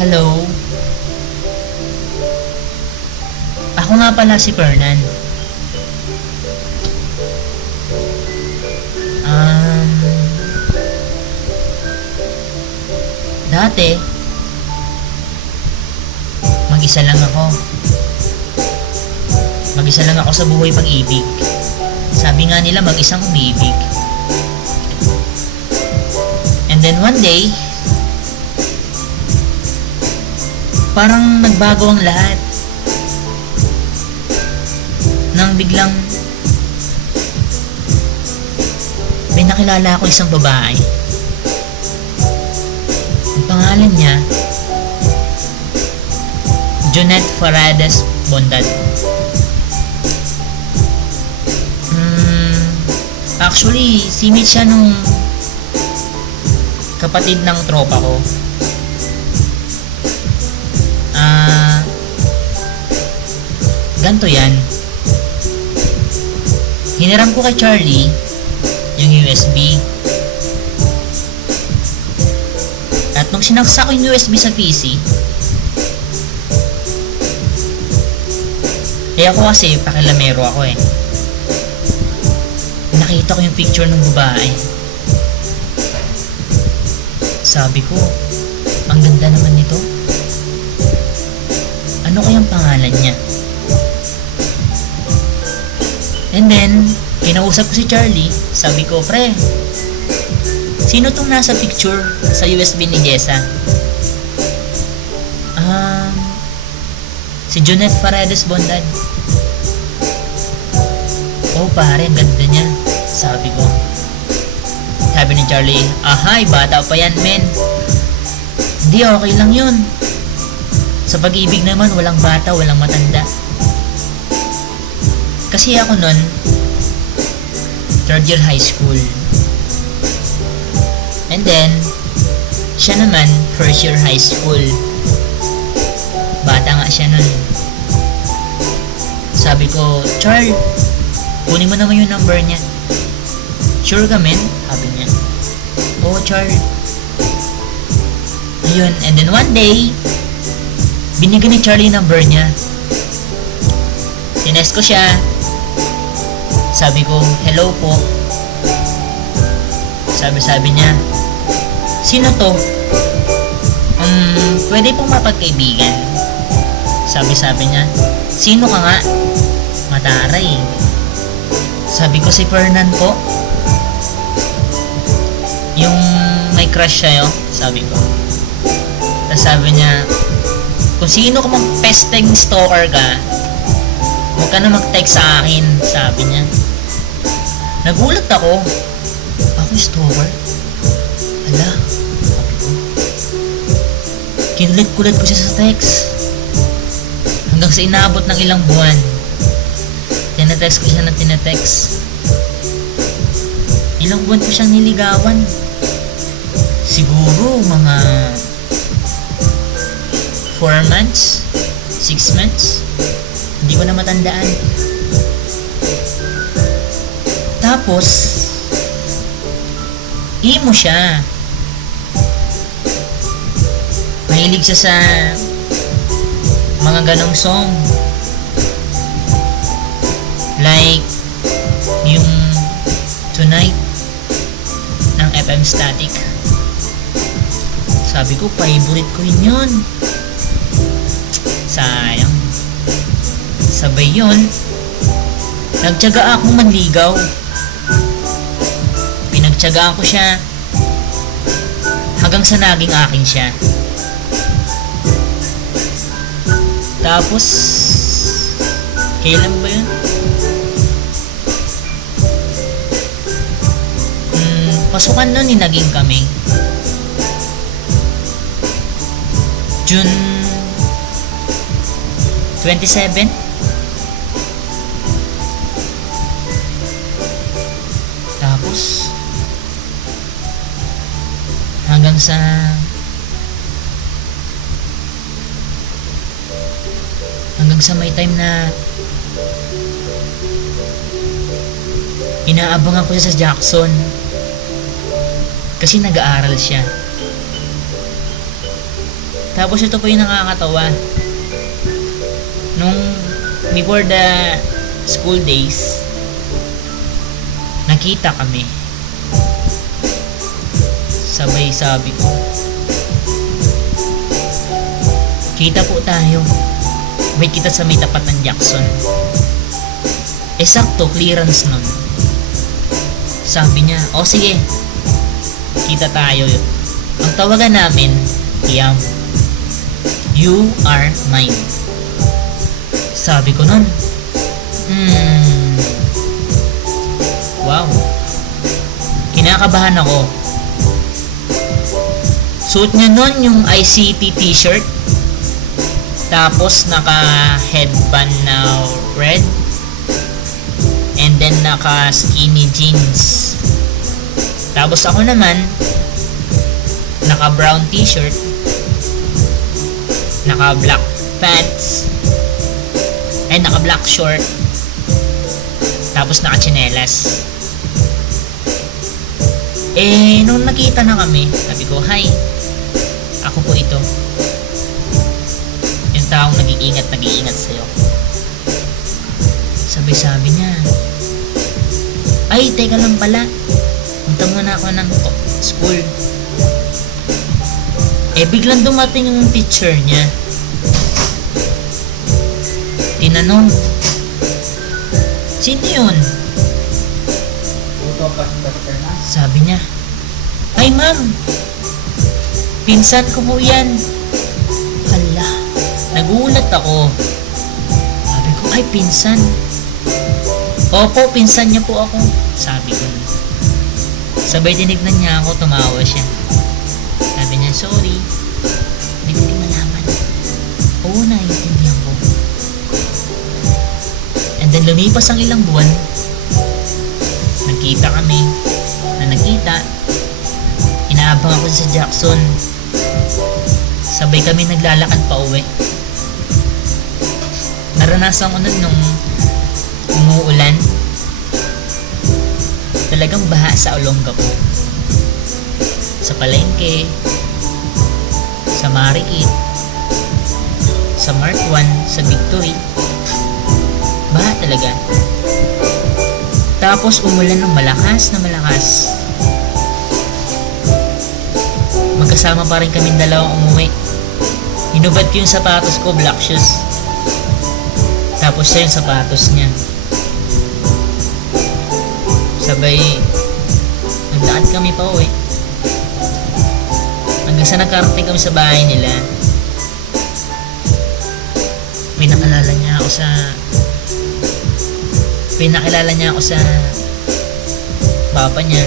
Hello? Ako nga pala si Fernan. Dati, mag-isa lang ako. Mag-isa lang ako sa buhay pag-ibig. Sabi nga nila mag-isang umibig. And then one day, parang nagbago ang lahat. Nang biglang may nakilala ako isang babae. Ang pangalan niya Jonette Farades Bondad. Actually, simit siya nung kapatid ng tropa ko. Ganto yan. Hiniram ko kay Charlie yung USB. At nung sinaksak ko yung USB sa PC, ako kasi pakilamero ako eh. Nakita ko yung picture ng babae. Sabi ko, ang ganda naman nito. Ano kayang pangalan niya? And then, kinausap ko si Charlie. Sabi ko, pre, sino tong nasa picture sa USB ni Jessa? Si Jonette Farades Bondad. Oh pare, ang ganda niya. Sabi ko. Sabi ni Charlie, ahay, bata pa yan men. Hindi, okay lang yun. Sa pag-ibig naman, walang bata, walang matanda. Kasi ako nun, third year high school. And then, siya naman, first year high school. Bata nga siya nun. Sabi ko, Char, kunin mo naman yung number niya. Sure ka men? Sabi niya. Oo, Char. Ayun, and then one day, binigyan ni Charlie yung number niya. Tinest ko siya. Sabi ko, hello po. Sabi niya, sino to? Pwede pong mapagkaibigan. Sabi niya, sino ka nga? Mataray. Sabi ko si Fernan po. Yung may crush sa'yo, sabi ko. Tapos sabi niya, kung sino ka mang pesteng stalker ka, huwag ka na mag-text sa akin, sabi niya. Nagulat ako. Ako stalker? Ala, sabi ko. Kinulit-kulit ko siya sa text. Hanggang sa inaabot ng ilang buwan. Tinatext ko siya ng tinatext. Ilang buwan ko siyang niligawan. Siguro mga 4 months, 6 months. Hindi ko na matandaan. Tapos emo siya. Mahilig siya sa mga ganong song. Like yung Tonight ng FM Static. Sabi ko, favorite ko rin yun. Sayang. Sabay yun, nagtiyaga akong manligaw. Pinagtiyagaan ko siya hanggang sa naging akin siya. Tapos kailan ba yun? Pasukan nun naging kami. June 27. Tapos hanggang sa may time na inaabangan ko siya sa Jackson kasi nag-aaral siya. Tapos ito po yung nakakatawa. Nung before the school days, nakita kami. Sabay sabi ko, kita po tayo. Wait kita sa may tapat ng Jackson. Sakto, clearance nun. Sabi niya, o sige, kita tayo. Ang tawagan namin, Yam. You are mine. Sabi ko nun, wow. Kinakabahan ako. Suot niya nun yung ICT t-shirt. Tapos naka headband na red. And then naka skinny jeans. Tapos ako naman naka brown t-shirt, naka black pants, and naka black short. Tapos naka tsinelas. Nung nakita na kami, sabi ko, hi, ako po ito, yung taong nag-iingat sa'yo. Sabi niya, ay, teka lang pala, punta muna ako ng school. Biglang dumating yung teacher niya. Tinanong, sino yun? Sabi niya, ay ma'am, pinsan ko po yan. Hala, nagulat ako. Sabi ko, ay pinsan. Opo, pinsan niya po ako. Sabi ko. Sabay tinignan niya ako, tumawa siya. Sabi niya, sorry, hindi ko malaman. Oo, naiintindihan ko. And then lumipas ang ilang buwan. Nagkita kami. Inaabang ako sa Jackson. Sabay kami naglalakad pa uwi. Naranasan ko nun nung umuulan. Talagang baha sa Olongapo. Sa palengke, sa Marikit, sa Mark 1, sa Victory. Baha talaga. Tapos umulan ng malakas na malakas. Magkasama pa rin kaming dalawang umuwi. Hinubad ko yung sapatos ko, black shoes. Tapos siya yung sapatos niya. Sabay nagdaan kami pa uwi. Hanggang sa nagkarating kami sa bahay nila. Pinakilala niya ako sa papa niya.